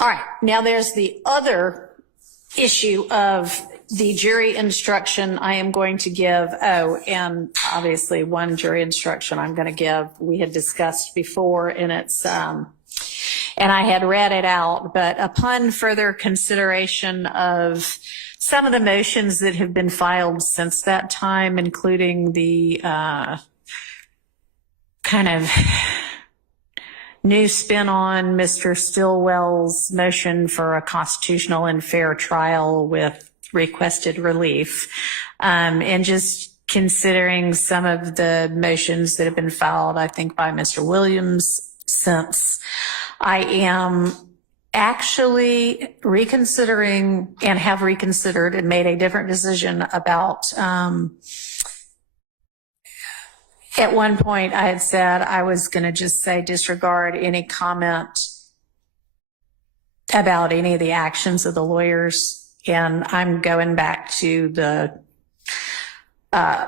All right, now there's the other issue of the jury instruction I am going to give. Oh, and obviously one jury instruction I'm going to give, we had discussed before, and it's, and I had read it out, but upon further consideration of some of the motions that have been filed since that time, including the kind of new spin on Mr. Stilwell's motion for a constitutional and fair trial with requested relief, and just considering some of the motions that have been filed, I think, by Mr. Williams since, I am actually reconsidering and have reconsidered and made a different decision about, at one point I had said I was going to just say disregard any comment about any of the actions of the lawyers. And I'm going back to the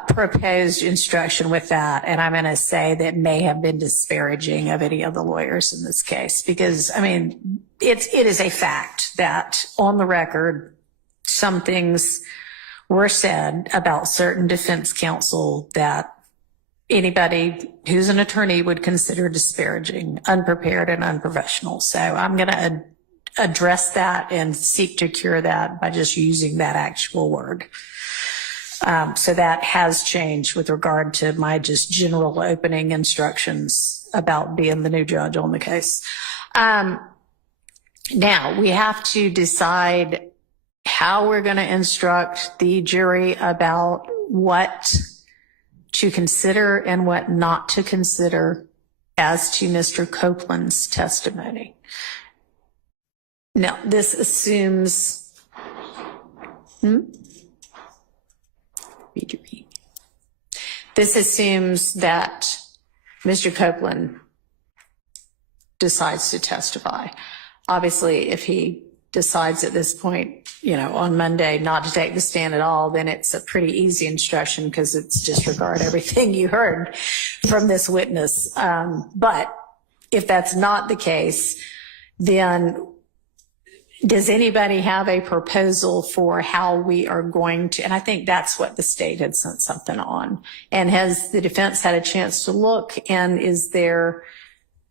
proposed instruction with that. And I'm going to say that may have been disparaging of any of the lawyers in this case, because, I mean, it is a fact that on the record, some things were said about certain defense counsel that anybody who's an attorney would consider disparaging, unprepared, and unprofessional. So I'm going to address that and seek to cure that by just using that actual word. So that has changed with regard to my just general opening instructions about being the new judge on the case. Now we have to decide how we're going to instruct the jury about what to consider and what not to consider as to Mr. Copeland's testimony. Now, this assumes, this assumes that Mr. Copeland decides to testify. Obviously, if he decides at this point, you know, on Monday not to take the stand at all, then it's a pretty easy instruction because it's disregard everything you heard from this witness. But if that's not the case, then does anybody have a proposal for how we are going to, and I think that's what the state had sent something on. And has the defense had a chance to look, and is there,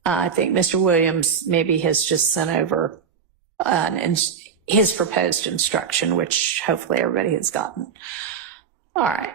I think Mr. Williams maybe has just sent over his proposed instruction, which hopefully everybody has gotten. All right.